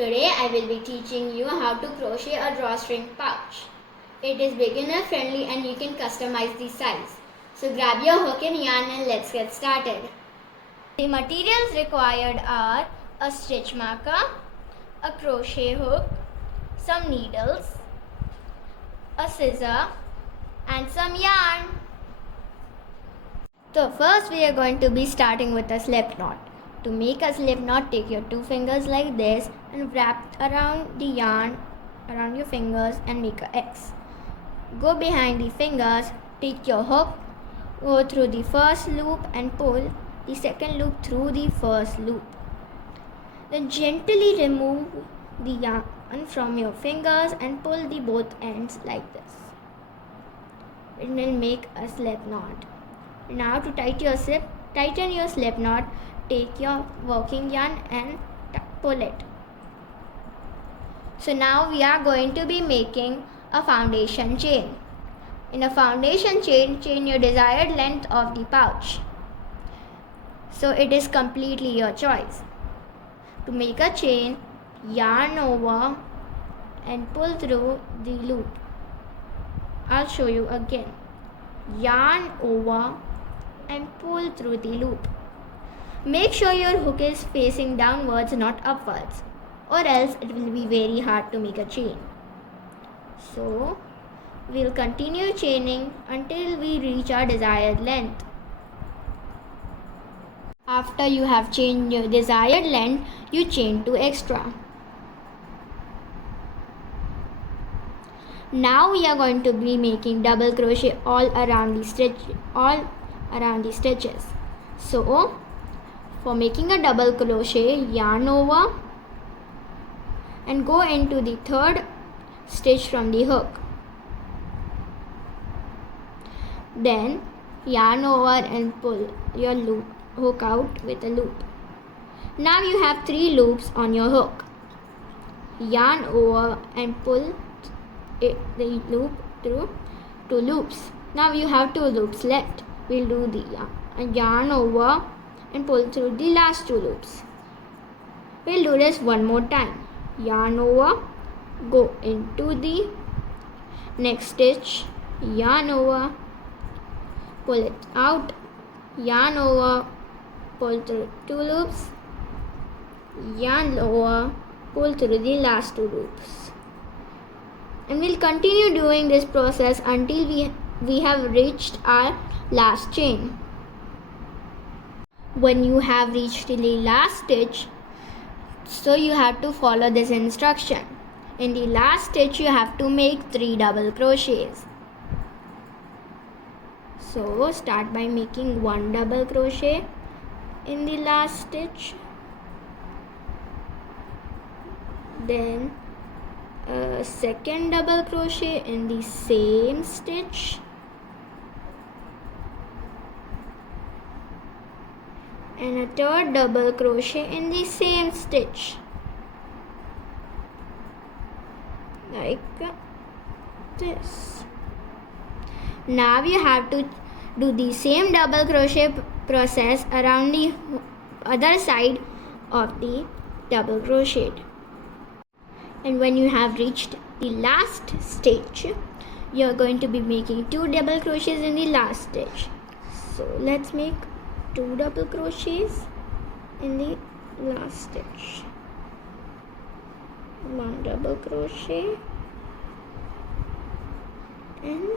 Today I will be teaching you how to crochet a drawstring pouch. It is beginner friendly and you can customize the size. So grab your hook and yarn and let's get started. The materials required are a stitch marker, a crochet hook, some needles, a scissor and some yarn. So first we are going to be starting with a slip knot. To make a slip knot, take your two fingers like this and wrap around the yarn around your fingers and make an X. Go behind the fingers, take your hook, go through the first loop and pull the second loop through the first loop. Then gently remove the yarn from your fingers and pull the both ends like this. It will make a slip knot. Now to tighten your slip knot, take your working yarn and pull it. So now we are going to be making a foundation chain. In a foundation chain, chain your desired length of the pouch. So it is completely your choice. To make a chain, yarn over and pull through the loop. I'll show you again. Yarn over and pull through the loop. Make sure your hook is facing downwards, not upwards, or else it will be very hard to make a chain. So we'll continue chaining until we reach our desired length. After you have chained your desired length, you chain 2 extra. Now we are going to be making double crochet all around the stitches. So for making a double crochet, yarn over and go into the third stitch from the hook. Then yarn over and pull your hook out with a loop. Now you have 3 loops on your hook. Yarn over and pull the loop through 2 loops. Now you have 2 loops left. We'll do the yarn over and pull through the last 2 loops. We'll do this one more time. Yarn over, go into the next stitch, yarn over, pull it out, yarn over, pull through 2 loops, yarn over, pull through the last 2 loops. And we'll continue doing this process until we have reached our last chain. When you have reached the last stitch, so you have to follow this instruction. In the last stitch, you have to make 3 double crochets. So start by making 1 double crochet in the last stitch, then a second double crochet in the same stitch, and a third double crochet in the same stitch, like this. Now you have to do the same double crochet process around the other side of the double crochet. And when you have reached the last stitch, you are going to be making 2 double crochets in the last stitch. So let's make 2 double crochets in the last stitch. 1 double crochet and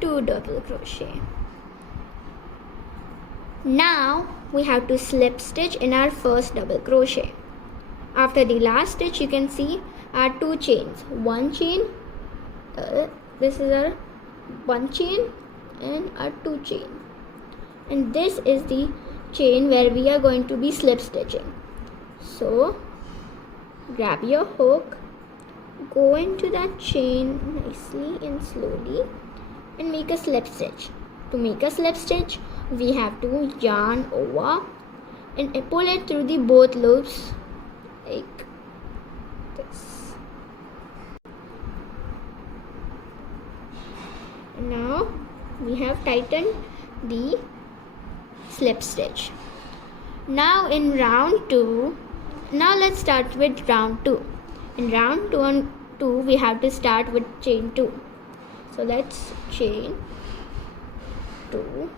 2 double crochet. Now we have to slip stitch in our first double crochet. After the last stitch, you can see our 2 chains. One chain, this is our 1 chain and our 2 chain. And this is the chain where we are going to be slip stitching. So grab your hook, go into that chain nicely and slowly and make a slip stitch. To make a slip stitch, we have to yarn over and pull it through the both loops like this. Now we have tightened the slip stitch. Now in round 2, Now let's start with round 2. In round 2 we have to start with chain 2. So let's chain 2.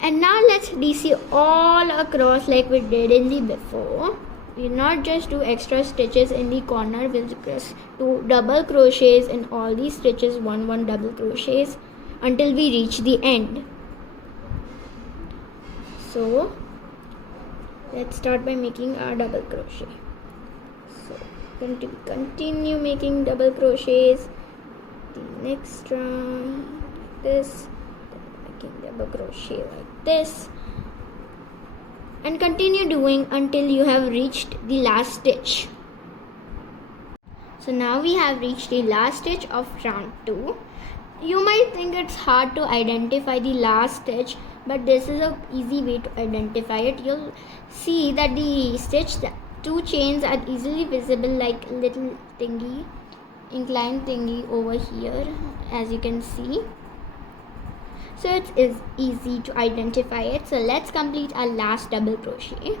And now let's DC all across like we did in the before. We'll not just do extra stitches in the corner, we'll just do double crochets in all these stitches, one double crochets until we reach the end. So let's start by making our double crochet. So continue making double crochets. The next round this, making double crochet like this, and continue doing until you have reached the last stitch. So now we have reached the last stitch of round 2. You might think it's hard to identify the last stitch, but this is an easy way to identify it. You'll see that the stitch, the 2 chains are easily visible like little thingy, inclined thingy over here, as you can see. So it is easy to identify it. So let's complete our last double crochet.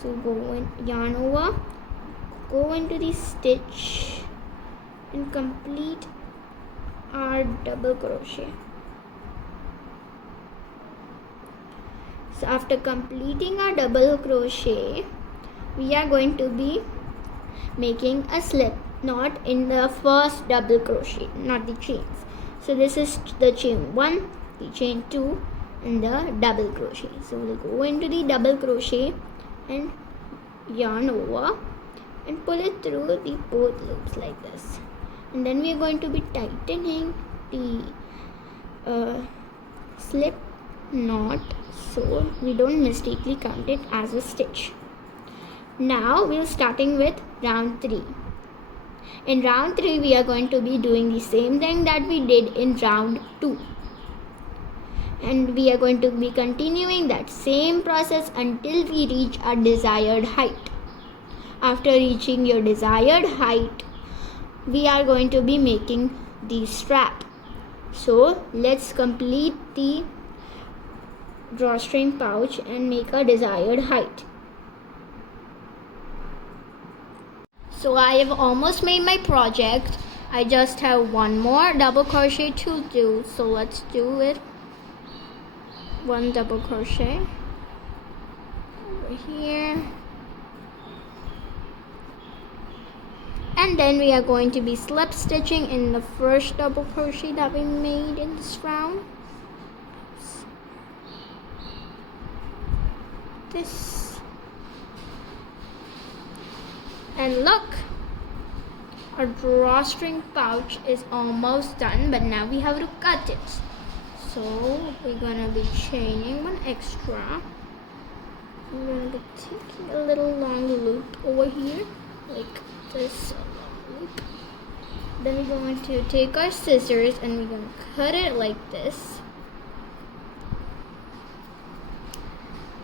So go in, yarn over, go into the stitch and complete our double crochet. So after completing our double crochet, we are going to be making a slip knot in the first double crochet, not the chains. So this is the chain 1, the chain 2 and the double crochet. So we'll go into the double crochet and yarn over and pull it through the both loops like this, and then we are going to be tightening the slip knot so we don't mistakenly count it as a stitch. Now we are starting with round 3. In round 3 we are going to be doing the same thing that we did in round 2, and we are going to be continuing that same process until we reach our desired height. After reaching your desired height, we are going to be making the strap. So let's complete the drawstring pouch and make a desired height. So I have almost made my project. I just have one more double crochet to do. So let's do it. 1 double crochet over here, and then we are going to be slip stitching in the first double crochet that we made in this round. This, and look, our drawstring pouch is almost done, but now we have to cut it. So we're gonna be chaining one extra. We're gonna be taking a little long loop over here, like this long loop. Then we're going to take our scissors and we're gonna cut it like this.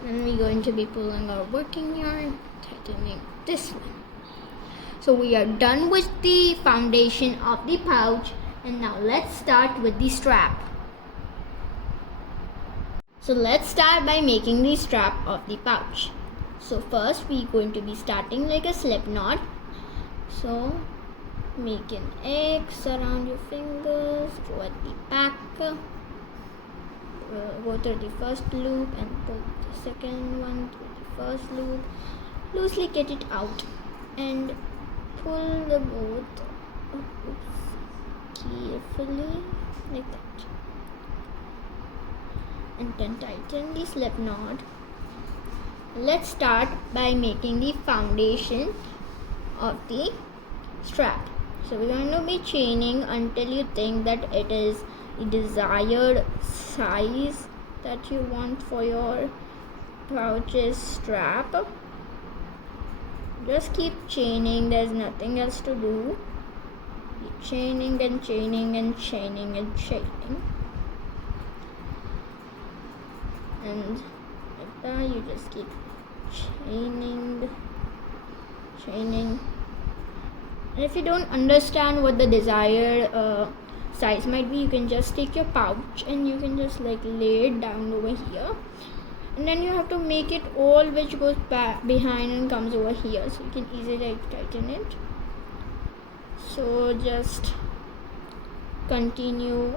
Then we're going to be pulling our working yarn, tightening this one. So we are done with the foundation of the pouch, and now let's start with the strap. So let's start by making the strap of the pouch. So first we're going to be starting like a slip knot. So make an X around your fingers, go at the back, go through the first loop and pull the second one through the first loop. Loosely get it out and pull the both carefully like that. And then tighten the slip knot. Let's start by making the foundation of the strap. So we're going to be chaining until you think that it is the desired size that you want for your pouch's strap. Just keep chaining, there's nothing else to do. Keep chaining and chaining and chaining and chaining. And like that, you just keep chaining. And if you don't understand what the desired size might be, you can just take your pouch and you can just like lay it down over here and then you have to make it all which goes back behind and comes over here, so you can easily like tighten it. So just continue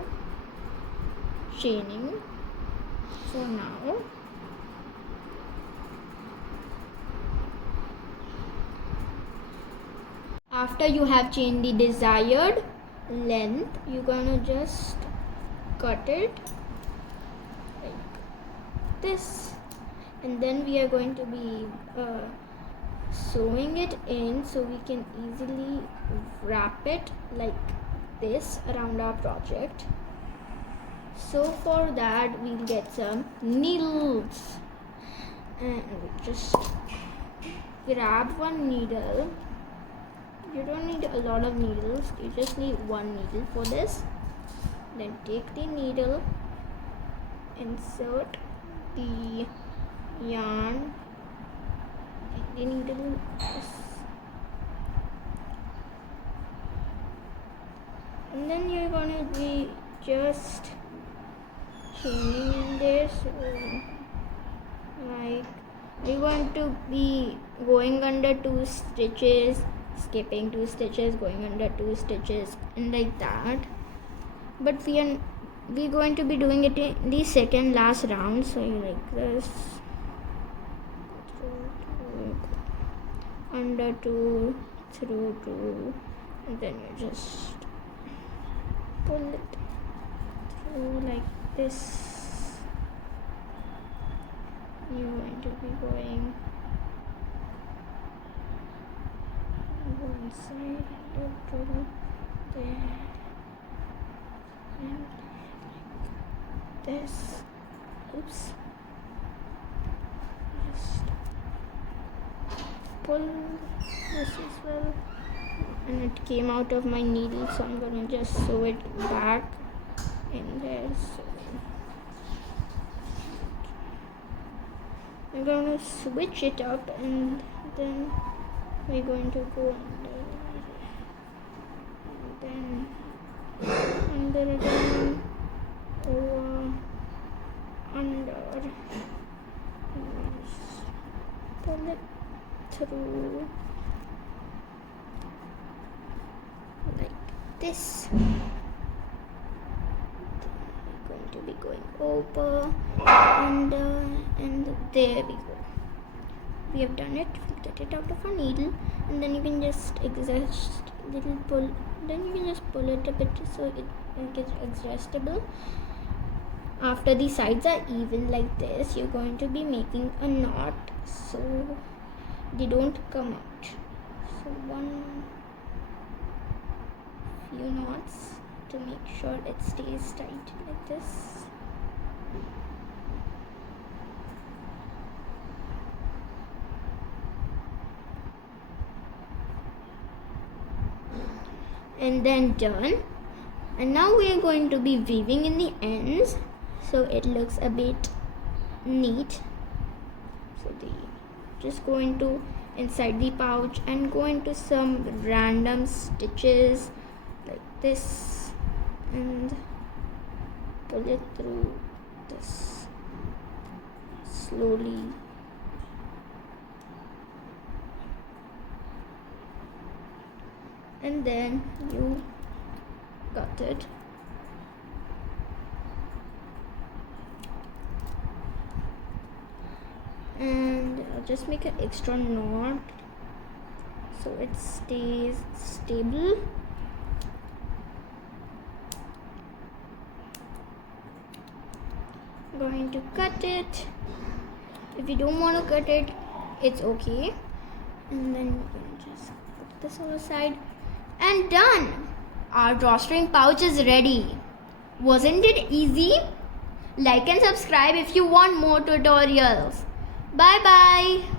chaining for now. After you have chained the desired length, you're gonna just cut it like this, and then we are going to be sewing it in so we can easily wrap it like this around our project. So for that we'll get some needles, and we just grab one needle. You don't need a lot of needles, you just need one needle for this. Then take the needle, insert the yarn in the needle, and then you're gonna be just chaining in there. So like you're going to be going under 2 stitches, skipping 2 stitches, going under 2 stitches, and like that. But we're going to be doing it in the second last round. So you like this, under 2, through 2, and then you just pull it through like this. You're going to be going one side to there, and like this. Oops. Just pull this as well, and it came out of my needle, so I'm gonna just sew it back in there. So I'm gonna switch it up, and then we're going to go under, and then under again, over, under, and just pull it through like this. We're going to be going over, under, and there we go. We have done it. Get it out of our needle, and then you can just adjust little pull, then you can just pull it a bit so it gets adjustable. After the sides are even like this, you're going to be making a knot so they don't come out. So one few knots to make sure it stays tight like this. And then done. And now we are going to be weaving in the ends so it looks a bit neat. So just go into inside the pouch and go into some random stitches like this and pull it through this slowly. And then you got it. And I'll just make an extra knot so it stays stable. I'm going to cut it. If you don't want to cut it, it's okay. And then you can just put this on the side. And done! Our drawstring pouch is ready. Wasn't it easy? Like and subscribe if you want more tutorials. Bye bye!